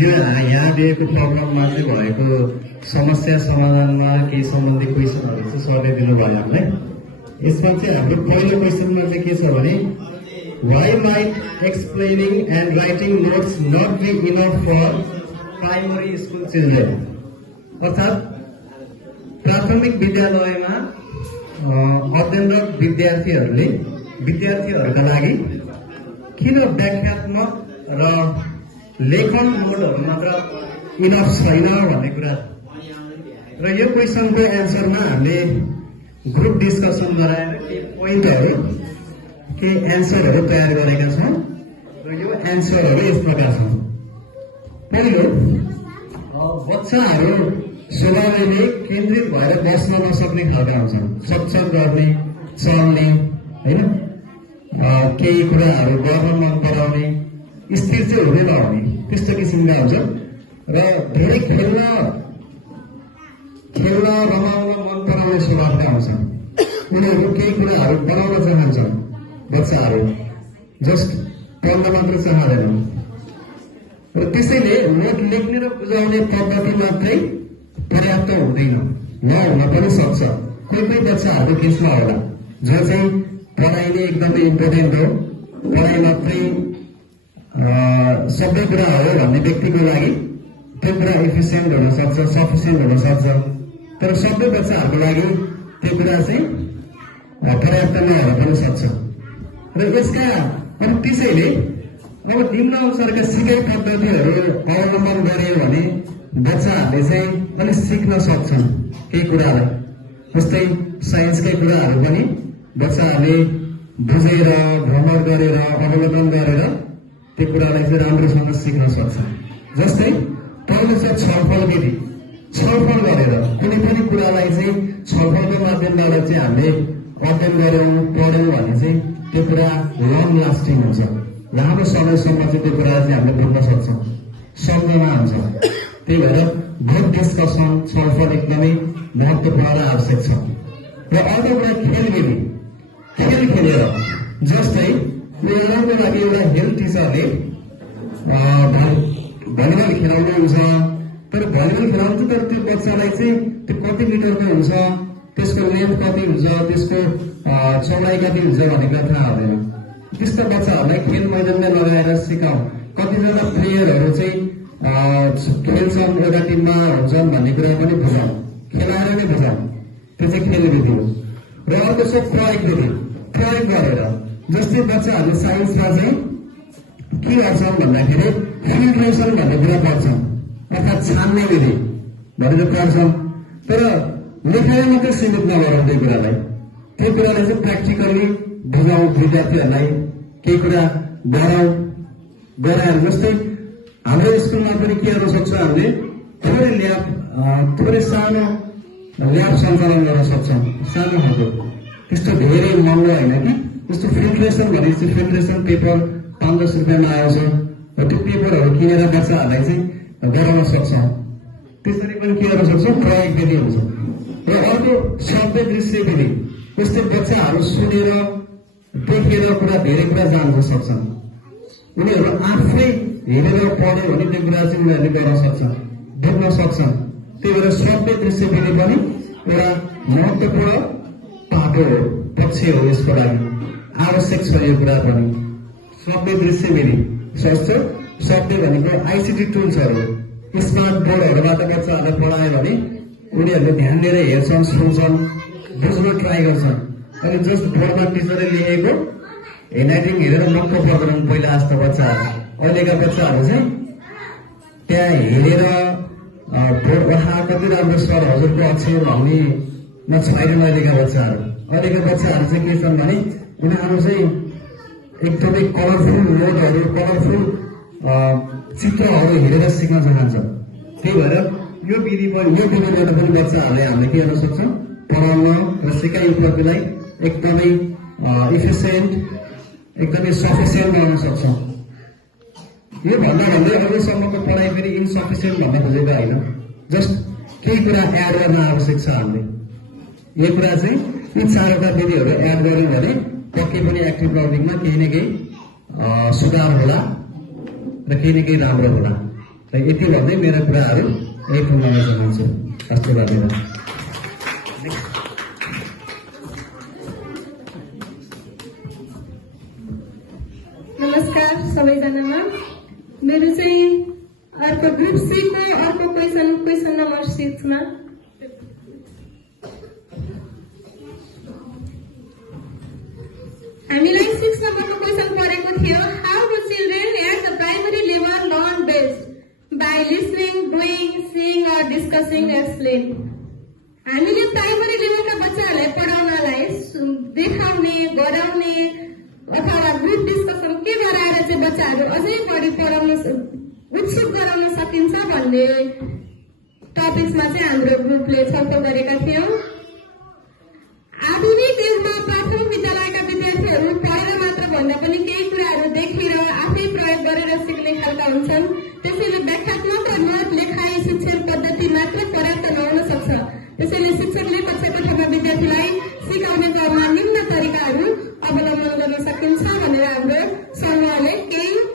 यो यहाँ दिएको प्रोग्राममा चाहिँ भएको समस्या समाधानमा केही सम्बन्धी क्वेसनहरू चाहिँ सरले दिनुभयो हामीलाई। यसमा चाहिँ हाम्रो पहिलो क्वेसनमा चाहिँ के छ भने why might explaining and writing notes not be enough for primary school children, अर्थात् प्राथमिक विद्यालयमा अध्ययनरत विद्यार्थीहरूका लागि किन व्याख्यात्मक र लेखन नोटहरू मात्र इनफ छैन भन्ने कुरा र यो क्वेसनको एन्सरमा हामीले ग्रुप डिस्कसन गराएर केही पोइन्टहरू केही एन्सरहरू तयार गरेका छौँ र यो एन्सरहरू यस प्रकार छन्। पहिलो, बच्चाहरू स्वभावले केन्द्रित भएर बस्न नसक्ने खालका हुन्छन्, सक्षम गर्ने, चल्ने, होइन, केही कुराहरू गर्न मन पराउने, स्थिर चाहिँ हुँदै नहुने, त्यस्तो किसिमका हुन्छन् र धेरै खेल्न रमाउन मन पराउने स्वभावका हुन्छन्। उनीहरू केही कुराहरू बनाउन चाहन्छन्, बच्चाहरू जस्ट पढ्न मात्र चाहँदैनन् र त्यसैले नोट लेख्ने र बुझाउने पद्धति मात्रै पर्याप्त हुँदैन, नहुन पनि सक्छ। कोही कोही बच्चाहरू केसमा होला जो चाहिँ पढाइ नै एकदमै इम्पोर्टेन्ट हो, पढाइ मात्रै सबै कुरा हो भन्ने व्यक्तिको लागि त्यो कुरा इफिसियन्ट हुन सक्छ, सफिसियन्ट हुन सक्छ, तर सबै बच्चाहरूको लागि त्यो कुरा चाहिँ पर्याप्त नहुन पनि सक्छ र यसका अनि त्यसैले अब निम्न अवसरका सिकाइ पद्धतिहरू अवलम्बन गर्यो भने बच्चाहरूले चाहिँ अलिक सिक्न सक्छन् केही कुरालाई। जस्तै साइन्सकै कुराहरू पनि बच्चाहरूले बुझेर, भ्रमण गरेर, अवलोकन गरेर त्यो कुरालाई चाहिँ राम्रोसँग सिक्न सक्छ। जस्तै पहिलो चाहिँ छलफल विधि, छलफल गरेर कुनै पनि कुरालाई चाहिँ छलफलको माध्यमबाट चाहिँ हामीले अध्ययन गऱ्यौँ, पढ्यौँ भने चाहिँ त्यो कुरा लङ लास्टिङ हुन्छ, लामो समयसम्म चाहिँ त्यो कुरा चाहिँ हामीले बुझ्न सक्छौँ, सम्झना हुन्छ। त्यही भएर ग्रुप डिस्कसन, छलफल एकदमै महत्त्वपूर्ण र आवश्यक छ। र अर्को कुरा खेल विधि, खेल खेलेर, जस्तै उदाहरणको लागि एउटा हेल्थ टिचरले भलिबल खेलाउनु हुन्छ, तर भलिबल खेलाउँछ तर त्यो बच्चालाई चाहिँ त्यो कति मिटरको हुन्छ, त्यसको लेन्थ कति हुन्छ, त्यसको चौडाइ कति हुन्छ भन्ने कुरा थाहा हुँदैन। त्यस्ता बच्चाहरूलाई खेल मैदानमा लगाएर सिकाउँ। कतिजना प्लेयरहरू चाहिँ खेल्छन्, एउटा टिममा हुन्छन् भन्ने कुरा पनि बुझाउँ, खेलाएर नै बुझाउँ, त्यो चाहिँ खेल विधि हो। र अर्को छ प्रयोग विधि, प्रयोग गरेर, जस्तै बच्चाहरूले साइन्समा चाहिँ के गर्छन् भन्दाखेरि फिल्ट्रेसन भन्ने कुरा पढ्छन्, अर्थात् छान्ने विधि भनेर पढ्छन्, तर लेखाइ मात्रै सीमित नगरौँ त्यो कुरालाई, त्यो कुरालाई चाहिँ प्र्याक्टिकली बुझाउँ, विद्यार्थीहरूलाई केही कुरा गराएर। जस्तै हाम्रो स्कुलमा पनि के गर्न सक्छ, हामीले थोरै सानो ल्याब सञ्चालन गर्न सक्छौँ, सानो खालको, त्यस्तो धेरै महँगो होइन कि। जस्तो फिल्ट्रेसन भनेपछि फिल्ट्रेसन पेपर 5-10 रुपियाँमा आउँछ र त्यो पेपरहरू किनेर बच्चाहरूलाई चाहिँ गराउन सक्छौँ। त्यसरी पनि के गर्न सक्छौँ, प्रयोग विधि हुन्छ। र अर्को शब्द दृश्य विधि, जस्तै बच्चाहरू सुनेर देखेर धेरै कुरा जान्न सक्छन्, उनीहरू आफै हेरेर पढ्यो भने त्यो कुरा चाहिँ उनीहरूले गर्न सक्छन्, देख्न सक्छन्। त्यही भएर शब्द दृश्य विधि पनि एउटा महत्त्वपूर्ण पाटो हो, पक्ष हो, यसको लागि आवश्यक छ यो कुरा पनि। शब्द दृश्य विधि, शब्द भनेको आइसिटी टुल्सहरू, स्मार्ट बोर्डहरूबाट बच्चाहरूलाई पढायो भने उनीहरूले ध्यान दिएर हेर्छन्, सुन्छन्, बुझ्न ट्राई गर्छन्। अनि जस्ट बोर्डमा टिचरले लेखेको ह्यान्डराइटिङ हेरेर मक्क पर्दैनन् पहिला जस्तो बच्चाहरू। अहिलेका बच्चाहरू चाहिँ त्यहाँ हेरेर बोर्ड कति राम्रो सर हजुरको अक्षर भन्नेमा छैनन् अहिलेका बच्चाहरू। अहिलेका बच्चाहरू चाहिँ के छन् भने उनीहरू चाहिँ एकदमै कलरफुल नोटहरू, कलरफुल चित्रहरू हेरेर सिक्न चाहन्छन्। त्यही भएर यो विधिबाट पनि बच्चाहरूलाई हामीले के गर्न सक्छौँ, पढाउन र सिकाइ उपलब्धिलाई एकदमै इफिसियन्ट, एकदमै सफिसियन्ट बनाउन सक्छौँ। यो भन्दा भन्दै अहिलेसम्मको पढाइ फेरि इन्सफिसियन्ट भन्ने खोजेको होइन, जस्ट केही कुरा एड गर्न आवश्यक छ हामीले। यो कुरा चाहिँ यी 4वटा विधिहरू एड गर्यौँ भने पक्कै पनि एक्टिभ लर्निङमा केही न केही सुधार होला र केही न केही राम्रो होला। र यति भन्दै मेरा कुराहरू यही पुनः चाहन्छु। हस्त धन्यवाद। नमस्कार सबैजनामा। मेरो चाहिँ अर्को ग्रुप सी को अर्को क्वेसन नम्बर 6 मा हामीलाई 6 नम्बरको क्वेसन परेको थियो, how do children at the primary level learn best by listening, doing, seeing or discussing explain. हामीले प्राइमरी लेभलका बच्चाहरूलाई पढाउनलाई देखाउने, गराउने अथवा ग्रुप डिस्कसन के गराएर चाहिँ बच्चाहरू अझै बढी पढाउन उत्सुक गराउन सकिन्छ भन्ने टपिक्समा चाहिँ हाम्रो ग्रुपले छलफल गरेका थियौं। आधुनिक युगमा प्राथमिक विद्यालयका विद्यार्थीहरू पढेर मात्र भन्दा पनि केही कुराहरू देखेर आफै प्रयोग गरेर सिक्ने खालका हुन्छन्। त्यसैले व्याख्यात्मक र